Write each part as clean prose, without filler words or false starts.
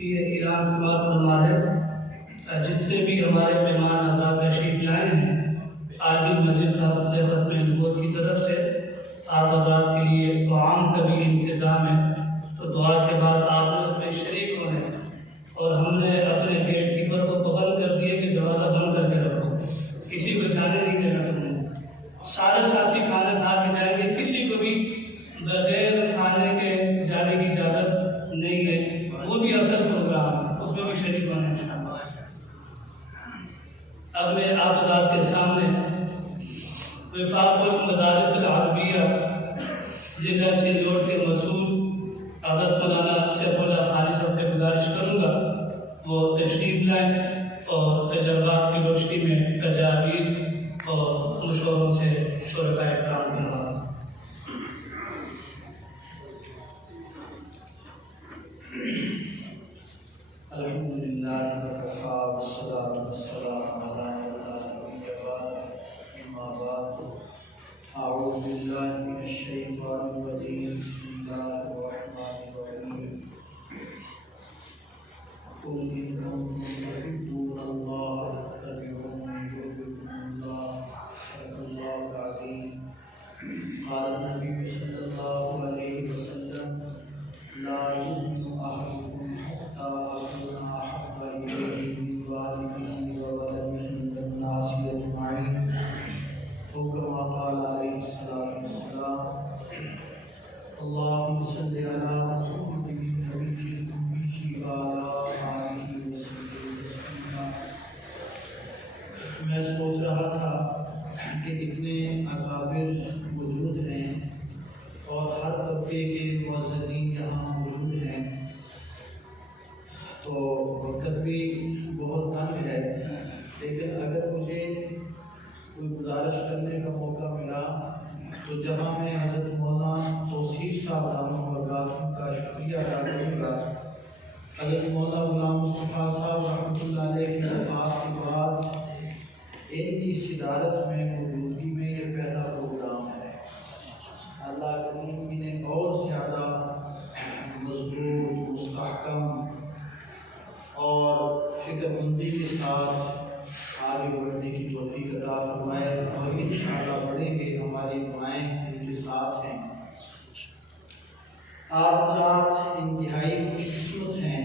یہ اعلان سماعت فرما ہے جتنے بھی ہمارے مہمان حضرات تشریف لائے ہیں عالمی مسجد دعوت ختم نبوت کی طرف سے آپ حضرات کے لیے طعام کا بھی انتظام ہے، تو دعا کے بعد آپ لوگ میں شریک ہونے اور ہم نے اپنے گیٹ کیپر کو پابند کر دیا کہ دروازہ بند کر کے رکھو، کسی کو جانے نہیں دینا تم نے۔ سارے ساتھی کھانا کھا کے جائیں گے، کسی کو بھی بغیر کھانے کے جانے کی اجازت نہیں ہے، وہ بھی اصل پروگرام اس میں بھی شریک ہونا ہے انشاءاللہ۔ اب میں آپ حضرات کے سامنے وفاق المدارس العربیہ ضلع چندوڑ کے مسئول حضرت مولانا سیف اللہ خانی صاحب سے گزارش کروں گا وہ تشریف لائیں اور تجربات کی روشنی میں تجاویز اور مشوروں سے شرکائے کرام کرنا۔ الحمدللہ وکفی والصلاۃ والسلام علی أعوذ بالله من الشيطان الرجيم بسم الله الرحمن الرحيم قل إن كنتم تحبون الله فاتبعوني يحببكم الله صدق الله العظيم قال النبي صلى الله عليه وسلم لا يؤمن أحدكم حتى أكون أحب إليه من والده وولده والناس أجمعين كما قال عليه الصلاة والسلام اللهم صل على محمد النبي الأمي وعلى آله وصحبه وسلم۔ میں سوچ رہا تھا کہ اتنے اکابر موجود ہیں اور ہر طبقے کے معززین یہاں موجود ہیں، تو وقت بھی بہت تنگ ہے، لیکن اگر مجھے کوئی گزارش کرنے کا موقع ملا تو جہاں میں حضرت مولانا توصیف صاحب دامت برکاتہ کا شکریہ ادا کروں گا۔ حضرت مولانا غلام مصطفیٰ صاحب رحمۃ اللہ علیہ کی وفات کے بعد ان کی صدارت میں موجودگی میں یہ پہلا پروگرام ہے۔ اللہ کریم انہیں اور زیادہ مضبوط، مستحکم اور فکر مندی کے ساتھ آگے بڑھنے کی توفیق عطا فرمائے، اور انشاءاللہ بڑھیں گے، ہماری دعائیں ان کے ساتھ ہیں۔ آپ حضرات انتہائی خوش قسمت ہیں،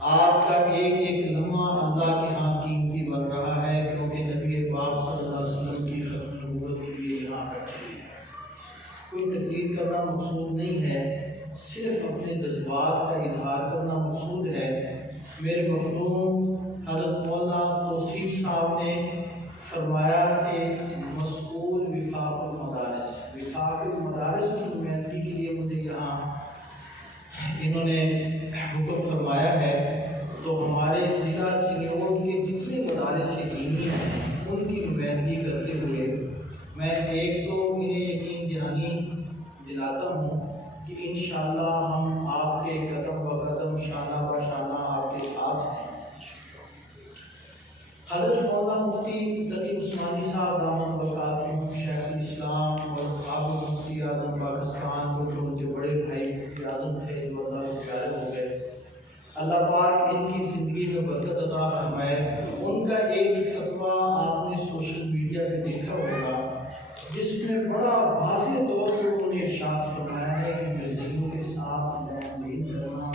آپ کا ایک ایک لمحہ اللہ کے ہاں قیمتی بن رہا ہے، کیونکہ نبی پاک صلی اللہ علیہ وسلم کی ختم نبوت کے لیے یہاں بیٹھے ہیں۔ کوئی تقریر کرنا مقصود نہیں ہے، صرف اپنے جذبات کا اظہار کرنا مقصود ہے۔ میرے مخدوم حضرت مولانا توصیف صاحب نے فرمایا کہ مسئول وفاق المدارس کی نمائندگی کے لیے مجھے یہاں انہوں نے حکم فرمایا ہے، تو ہمارے ضلع چندوڑ کے جتنے مدارس دینی ہیں ان کی نمائندگی کرتے ہوئے میں ایک تو انہیں یقین دہانی دلاتا ہوں کہ انشاءاللہ ہم آپ کے قدم و قدم، شانہ بہ شانہ آپ کے ساتھ ہیں۔ حضرت مولانا مفتی تقی عثمانی صاحب دامت برکاتہ شیخ الاسلام اور آپ مفتی اعظم پاکستان کو جو ان کے بڑے بھائی مفتی اعظم تھے جو اللہ پیارے ہو گئے، اللہ پاک ان کی زندگی میں برکت عطا فرمائے۔ ان کا ایک فتویٰ آپ نے سوشل میڈیا پہ دیکھا ہوگا، جس میں بڑا واضح طور پر انہوں نے ارشاد فرمایا ہے کہ مرزائیوں کے ساتھ لین دین کرنا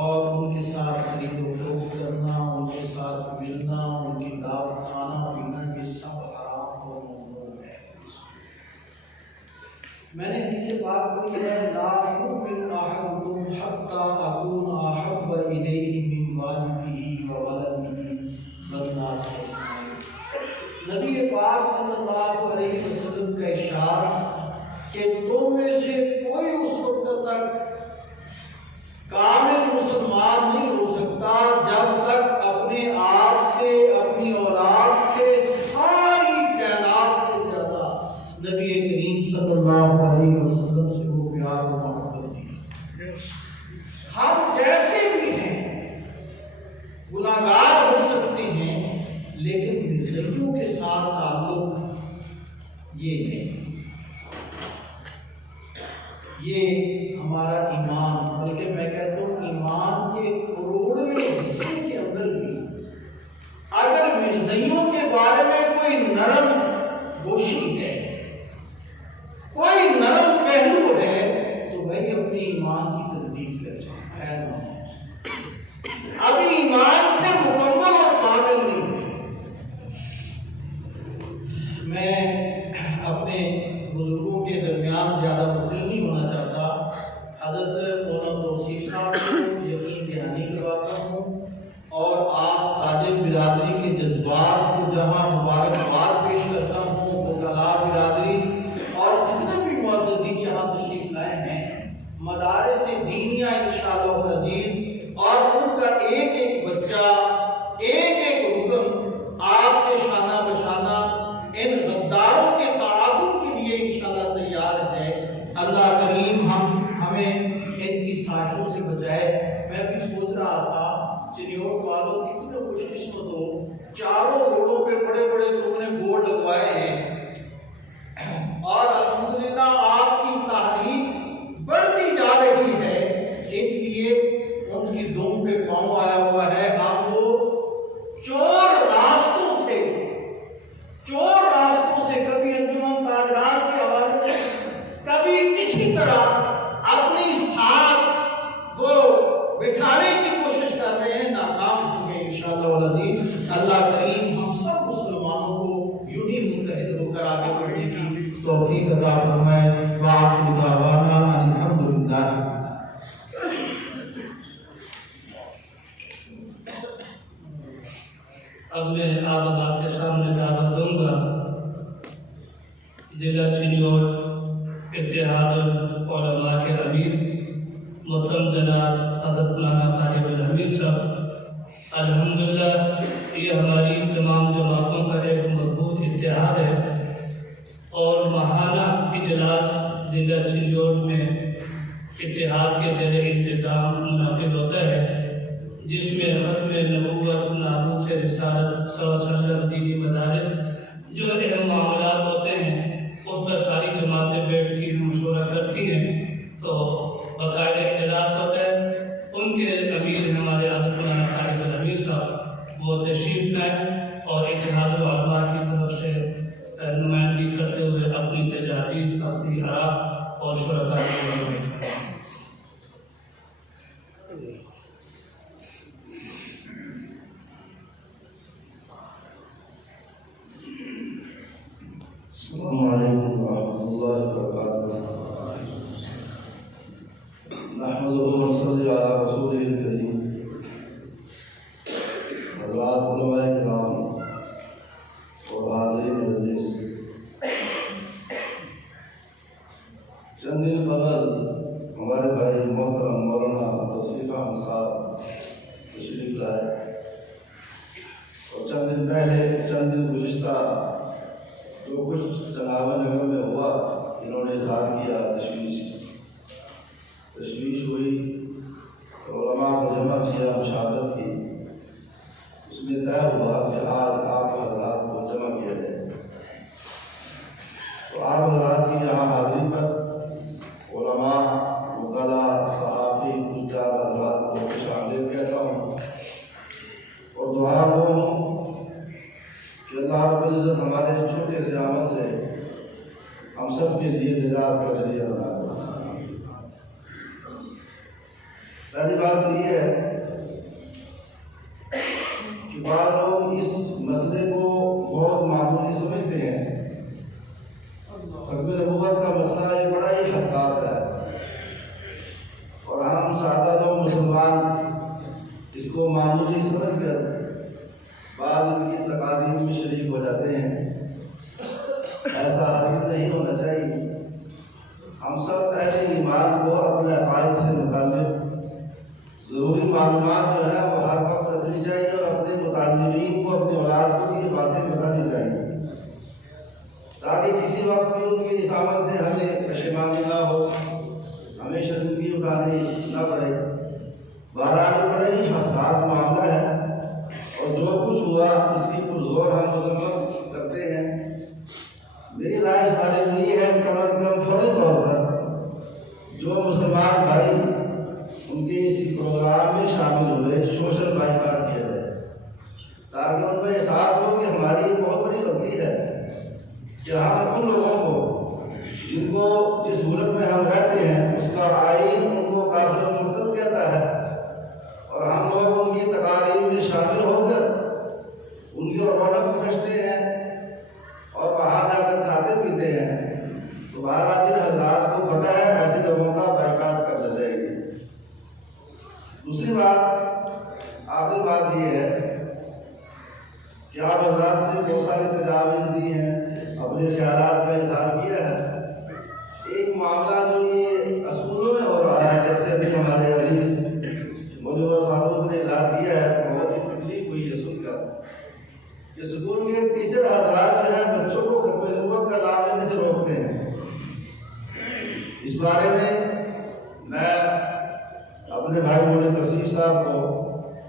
اور ان کے ساتھ خرید و فروخت کرنا، ان کے ساتھ ملنا، ان کی دعوت کھانا پینا، یہ سب حرام اور ممنوع ہے۔ میں نے حدیث پاک پڑھی ہے، لا یؤمن احدکم حتی اکون احب الیہ من والدہ وولدہ والناس اجمعین۔ نبی پاک صلی اللہ علیہ وسلم کا ارشاد کہ تم میں سے کوئی اس وقت تک کامل مسلمان نہیں ہو سکتا جب تک اپنے آپ سے، اپنی اولاد سے، ساری کائنات سے زیادہ نبی کریم صلی اللہ علیہ وسلم سے وہ پیار و محبت نہیں۔ ہم جیسے بھی ہیں گناہگار ہو سکتے ہیں، لیکن مرزائیوں کے ساتھ تعلق یہ نہیں، یہ ہمارا ایمان، بلکہ میں کہتا ہوں ایمان کے کروڑویں حصے کے اندر بھی اگر مرزائیوں کے بارے میں کوئی نرم گوشی ہے، کوئی نرم پہلو ہے، تو بھائی اپنی ایمان کی تجدید کر جائیں، خیر نہ ابھی ایمان پھر مکمل اور کامل نہیں ہے۔ میں اپنے بزرگوں کے درمیان زیادہ مطلع نہیں ہونا چاہتا، حضرت مولانا توصیف صاحب کو یقین دہانی کرواتا ہوں اور آپ تاجر برادری کے جذبات کو جہاں مبارکباد پیش کرتا ہوں، وکلاء برادری اور جتنے بھی معززین یہاں تشریف لائے ہیں، مدارس دینیہ انشاءاللہ العزیز، اور ان کا ایک ایک بچہ، ایک ایک رکن آپ کے شانہ بشانہ ان غداروں کے تعاقب کے لیے انشاءاللہ تیار ہے۔ اللہ کریم ہمیں ان کی سازشوں سے بچائے۔ میں بھی سوچ رہا تھا چنیوٹ والوں کتنے خوش قسمت ہو، چاروں روڈوں پہ بڑے بڑے تم نے بورڈ لگوائے ہیں اور الحمدللہ آپ کی تحریک بڑھتی جا رہی ہے، اس لیے ان کی دم پہ پاؤں آیا ہوا ہے۔ اب وہ چور راستوں سے کبھی انجمن تاجران کے حوالے سے، کبھی کسی طرح اپنی ساتھ وہ بٹھانے کی کوشش کر رہے ہیں، ناکام ہوں گے انشاءاللہ العزیز۔ اللہ کریم ہم سب مسلمانوں کو یوں ہی متحد ہو کر آگے بڑھنے کی توفیق عطا فرمائے۔ وآخر دعوانا ان الحمدللہ۔ اب میں آپ حضرات کے سامنے دعوت دوں گا ضلع چنیوٹ اتحاد العلماء کے امیر محترم جناب حضرت مولانا طارق الحمید صاحب۔ الحمدللہ یہ ہماری تمام جماعتوں کا ایک مضبوط اتحاد ہے اور ماہانہ اجلاس ضلع چنیوٹ میں اتحاد کے زیر انتظام منعقد ہوتا ہے، جس میں ختم نبوت، ناموس رسالت صلی اللہ علیہ وسلم، دینی مدارس، جو اہم معاملات ہوتے ہیں اس پر ساری جماعتیں بیٹھتی ہیں، مشورہ کرتی ہیں، تو باقاعدہ اجلاس ہوتا ہے۔ ان کے امیر ہمارے حضرت مولانا طارق الحمید صاحب، وہ تشریف لائیں اور اتحاد العلماء کی طرف سے نمائندگی کرتے ہوئے اپنی تجاویز، اپنی آراء اور شرکاء کی رہنمائی کریں۔ السلام علیکم ورحمۃ اللہ وبرکاتہ۔ نحمدہ ونصلی علی رسولہ الکریم۔ حضرات علماء کرام اور حاضرین مجلس، چند دن قبل ہمارے بھائی محترم مولانا توصیف احمد صاحب تشریف لائے اور چند دن پہلے، چند دن گزشتہ جو کچھ جناب نگر میں ہوا، انہوں نے اظہار کیا تشویش ہوئی، علماء کو جمع کیا، مشاورت کی، اس میں طے ہوا کہ آج آپ حضرات کو جمع کیا جائے۔ تو آپ حضرات کی یہاں حاضری پر علماء، وکلاء، صحافی، تجار حضرات کو خوش آمدید کہتا ہوں اور دعا گو ہوں کہ اللہ رب العزت ہمارے چھوٹے سے عمل سے ہم سب کے لیے نجات کا ذریعہ بنا دے۔ پہلی بات یہ ہے کہ بعض لوگ اس مسئلے کو بہت معمولی سمجھتے ہیں۔ ختم نبوت کا مسئلہ یہ بڑا ہی حساس ہے اور ہم سادہ لوگ مسلمان اس کو معمولی سمجھ کر بعض ان کی تقاریب میں شریک ہو جاتے ہیں۔ ایسا ہرگز نہیں ہونا چاہیے۔ ہم سب اہل ایمان کو اپنے عقائد سے متعلق ضروری معلومات جو ہے وہ ہر وقت رکھنی چاہیے اور اپنے متعلقین کو، اپنے اولاد کو یہ باتیں بتانی چاہیے تاکہ کسی وقت بھی ان کے اس عمل سے ہمیں پشیمانی نہ ہو، ہمیں شرمندگی اٹھانی نہ پڑے۔ بہرحال بڑا ہی حساس معاملہ ہے اور جو کچھ ہوا اس کی پرزور ہم مذمت کرتے ہیں۔ میری رائے اس بارے میں یہ ہے کہ کم از کم فوری طور پر جو مسلمان بھائی ان کے اس پروگرام میں شامل ہوئے سوشل بائیکاٹ کیا جائے تاکہ ان کو احساس ہو کہ ہماری یہ بہت بڑی غلطی ہے کہ ہم ان لوگوں کو جن کو جس ملک میں ہم رہتے ہیں اس کا آئین ان کو کافر و مرتد کہتا ہے اور ہم لوگ ان کی تقاریب میں شامل ہو کر ان کی رونق پہنچتے ہیں اور وہاں جا کر کھاتے پیتے ہیں تو بہرحال جن حضرات کو پتہ ہے ایسے لوگوں کا بائیکاٹ کرنا چاہیے۔ دوسری بات آخری بات یہ ہے کہ آپ حضرات سے بہت ساری تجاویز دی ہیں اپنے خیالات کا اظہار کیا ہے۔ ایک معاملہ جو یہ اسکولوں میں ہو رہا ہے جیسے ابھی ہمارے عزیز مولوی عمر فاروق نے اظہار کیا ہے بہت ہی تکلیف ہوئی ہے سن کر کہ اسکول کے ٹیچر حضرات جو ہیں بچوں کو ختم نبوت کا نام لینے سے روکتے ہیں۔ اس بارے میں میں اپنے بھائی مولوی کثیر صاحب کو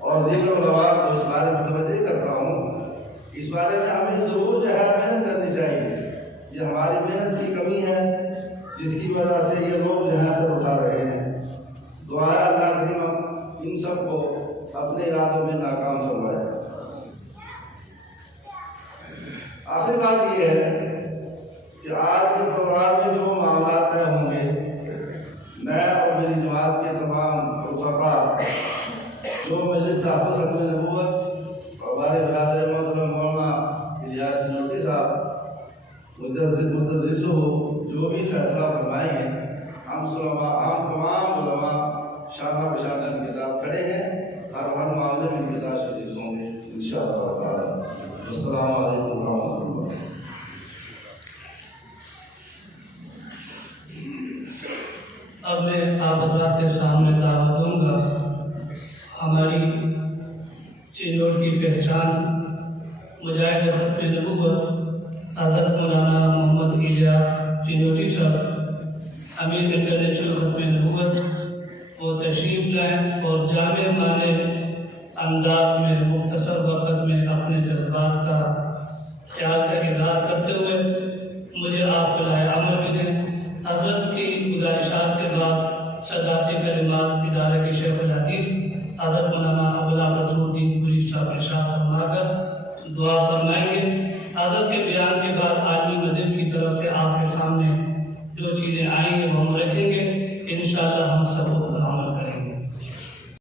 اور دیگر علماء کو اس بارے میں متوجہ کرتا ہوں۔ اس بارے میں ہمیں ضرور جو ہے محنت کرنی چاہیے۔ یہ ہماری محنت کی کمی ہے جس کی وجہ سے یہ لوگ جو ہے سر اٹھا رہے ہیں۔ دعا ہے اللہ کریم ان سب کو اپنے ارادوں میں ناکام فرمائے۔ آخری بات یہ ہے کہ آج کے پروگرام میں جو معاملات طے ہوں گے میں اور میری جماعت کے تمام رفقا جو مجلس تحفظ ختم نبوت اور ہمارے برادر محترم مولانا الیاس نوٹی صاحب متزل جو بھی فیصلہ فرمائیں گے ہم تمام علماء شانہ بشانہ ان کے ساتھ کھڑے ہیں اور ہر معاملے میں ان کے ساتھ شریک ہوں گے انشاءاللہ تعالی۔ السلام علیکم ورحمۃ اللہ۔ اب میں آپ حضرات کے سامنے دعوت دوں گا ہماری چینوٹ کی پہچان مجاہد ختم نبوت حضرت مولانا محمد الیاس چینوٹی صاحب امیر انٹرنیشنل ختم نبوت وہ تشریف لائیں اور جامع معنی انداز میں مختصر وقت میں اپنے جذبات کا خیال کا اظہار کرتے ہوئے مجھے آپ کو رائے عمل بھی دیں۔ حضرت کی گزارشات کے بعد صداقتی کلمات ادارے کے شیخ الحدیث حضرت مولانا ابوالعباس رسول الدین پوری صاحب ارشاد فرما کر دعا فرمائیں گے۔ حضرت کے بیان کے بعد